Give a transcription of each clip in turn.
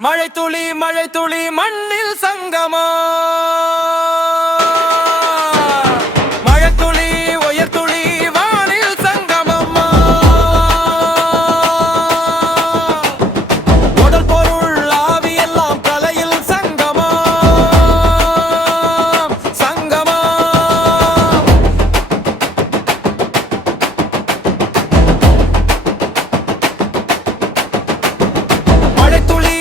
மழை துளி மழை துளி மண்ணில் சங்கமா மழைத்துளி உயர் துளி வானில் சங்கமம்மா உடல் பொருள் ஆவி எல்லாம் கலையில் சங்கமா சங்கமா மழைத்துளி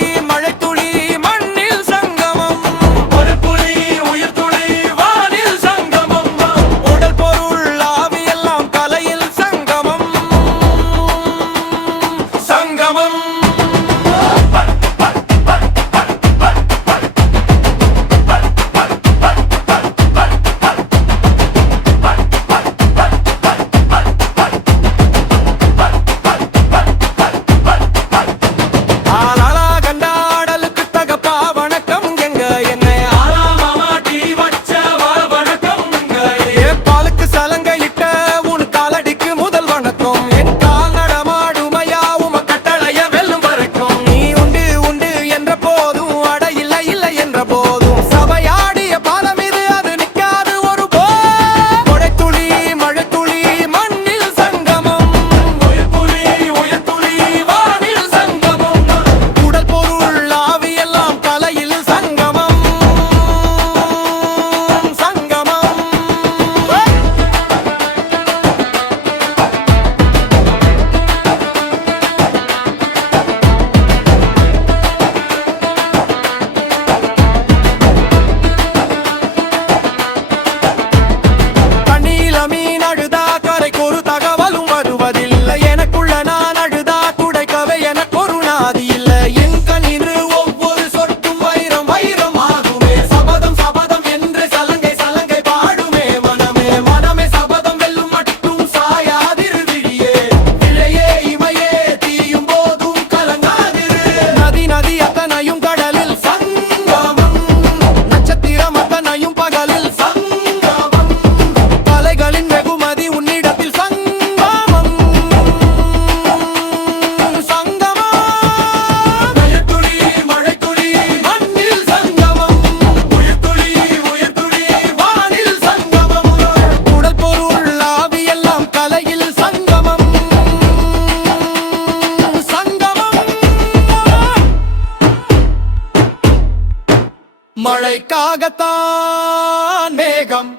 மழைக்காகத்தான் மேகம்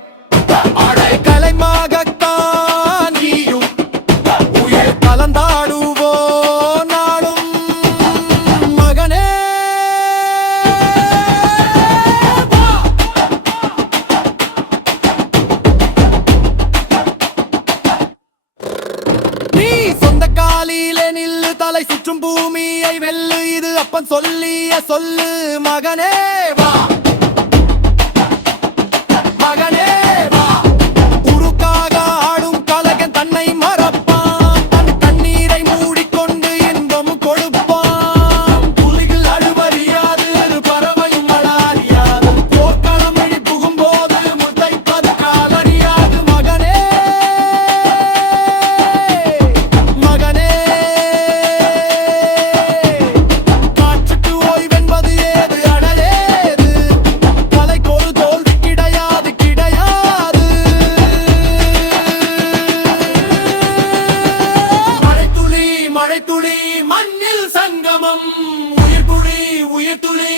அடைக்கலைமாகத்தான் நீயும் உயிர் கலந்தாடுவோ நாளும் மகனே நீ சொந்த காலிலே நில்லு தலை சுற்றும் பூமியை வெல்லு இது அப்பன் சொல்லிய சொல்லு மகனே வா மண்ணில் சங்கமம் உயிர் துளி